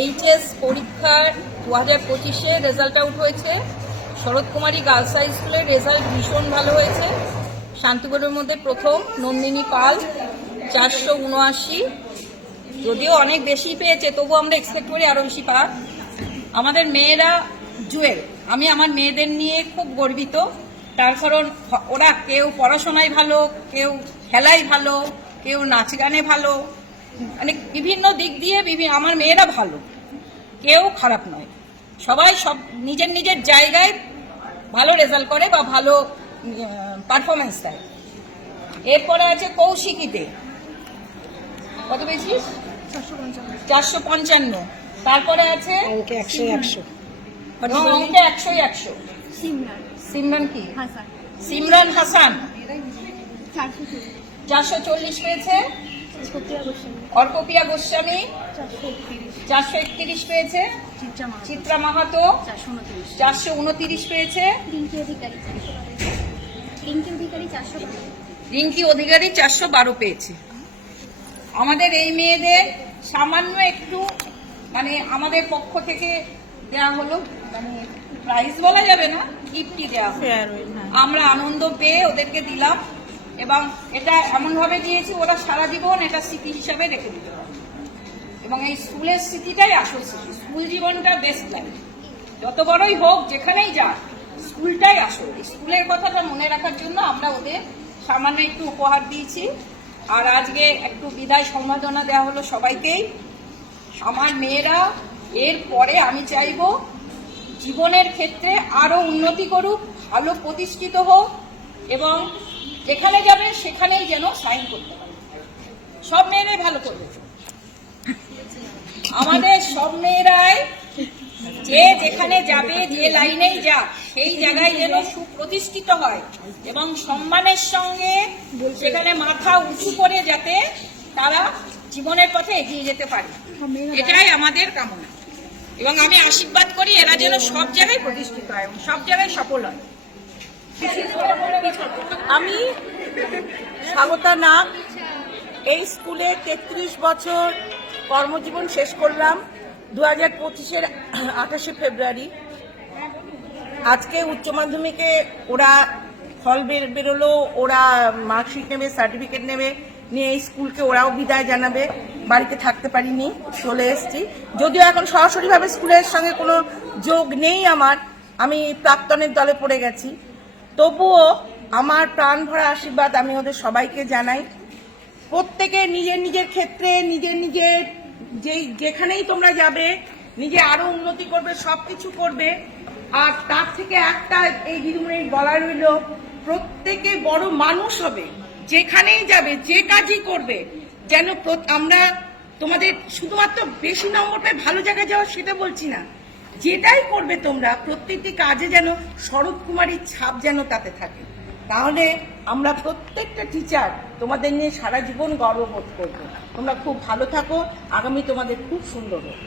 HS পরীক্ষার দু হাজার পঁচিশে রেজাল্ট আউট হয়েছে। শরৎ কুমারী গার্লস হাই স্কুলের রেজাল্ট ভীষণ ভালো হয়েছে। শান্তিপুরের মধ্যে প্রথম, নন্দিনী পাল, চারশো উনআশি। যদিও অনেক বেশি পেয়েছে, তবু আমরা এক্সপেক্ট করি আরও বেশি পাক আমাদের মেয়েরা জুয়েল। আমি আমার মেয়েদের নিয়ে খুব গর্বিত। তার কারণ ওরা কেউ পড়াশোনায় ভালো, কেউ খেলায় ভালো, কেউ নাচ গানে ভালো। মানে বিভিন্ন দিক দিয়ে বিভিন্ন আমার মেয়েরা ভালো। কেউ খারাপ নয়। সবাই সব নিজের নিজের জায়গায় ভালো রেজাল্ট করে বা ভালো পারফরমেন্স দেয়। এরপরে আছে কৌশিকিতে। কত পেয়েছিস? চারশো পঞ্চান্ন। তারপরে আছে একশো একশো। এবং অঙ্কে একশোই একশো। সিমরান। কি? সিমরান হাসান। চারশো চারশো চল্লিশ পেয়েছে। ছত্রিয়া গোস্বামী অর্কপিয়া গোস্বামী চারশো একত্রিশ। পেয়েছে চিত্রা মাহাতো চারশো উনত্রিশ পেয়েছে রিঙ্কি অধিকারী চারশো বারো পেয়েছে আমাদের এই মেয়েদের সামান্য একটু মানে আমাদের পক্ষ থেকে দেওয়া হলো মানে প্রাইজ বলা যাবে না গিফটই দেওয়া আমরা আনন্দ পেয়ে ওদেরকে দিলাম। এবং এটা এমনভাবে দিয়েছি, ওরা সারা জীবন এটা স্মৃতি হিসাবে রেখে দিতে পারবে এবং এই স্কুলের স্মৃতিটাই আসল স্মৃতি। স্কুল জীবনটা বেস্ট লাইফ যত বড়ই হোক, যেখানেই যাক, স্কুলটাই আসল। স্কুলের কথাটা মনে রাখার জন্য আমরা ওদের সামান্য একটু উপহার দিয়েছি। আর আজকে একটু বিদায় সম্বোধনা দেওয়া হলো সবাইকেই। আমার মেয়েরা, এর পরে আমি চাইব জীবনের ক্ষেত্রে আরও উন্নতি করুক, ভালো প্রতিষ্ঠিত হোক, এবং যেখানে যাবে সেখানেই যেন সাইন করতে পারে। সব মেয়েরাই ভালো করবে। আমাদের সব মেয়েরাই যে যেখানে যাবে, যে লাইনেই যাক, সেই জায়গায় যেন সুপ্রতিষ্ঠিত হয় এবং সম্মানের সঙ্গে সেখানে মাথা উঁচু করে যাতে তারা জীবনের পথে এগিয়ে যেতে পারে। এটাই আমাদের কামনা। এবং আমি আশীর্বাদ করি, এরা যেন সব জায়গায় প্রতিষ্ঠিত হয় এবং সব জায়গায় সফল হয়। আমি স্বাগতা নাগ। এই স্কুলে তেত্রিশ বছর কর্মজীবন শেষ করলাম দু হাজার পঁচিশের আঠাশে ফেব্রুয়ারি। আজকে উচ্চ মাধ্যমিকে ওরা ফল বের, বেরোলো, ওরা মার্কশিট নেবে, সার্টিফিকেট নেবে, নিয়ে এই স্কুলকে ওরাও বিদায় জানাবে। বাড়িতে থাকতে পারিনি, চলে এসেছি। যদিও এখন সরাসরিভাবে স্কুলের সঙ্গে কোনো যোগ নেই আমার, আমি প্রাক্তনের দলে পড়ে গেছি। তবুও আমার প্রাণ ভরা আশীর্বাদ আমি ওদের সবাইকে জানাই। প্রত্যেকে নিজের নিজের ক্ষেত্রে, নিজের নিজের যেই, যেখানেই তোমরা যাবে, নিজে আরও উন্নতি করবে সব কিছু করবে। আর তার থেকে একটা এই দিদিমণির বলা রইল, প্রত্যেকে বড় মানুষ হবে। যেখানেই যাবে, যে কাজই করবে, যেন আমরা তোমাদের শুধুমাত্র বেশি নম্বর পেয়ে ভালো জায়গায় যাওয়া সেটা বলছি না। যেটাই করবে তোমরা, প্রত্যেকটি কাজে যেন শরৎ কুমারীর ছাপ যেন তাতে থাকে। তাহলে আমরা প্রত্যেকটা টিচার তোমাদের নিয়ে সারা জীবন গর্ববোধ করব। তোমরা খুব ভালো থাকো, আগামী তোমাদের খুব সুন্দর হোক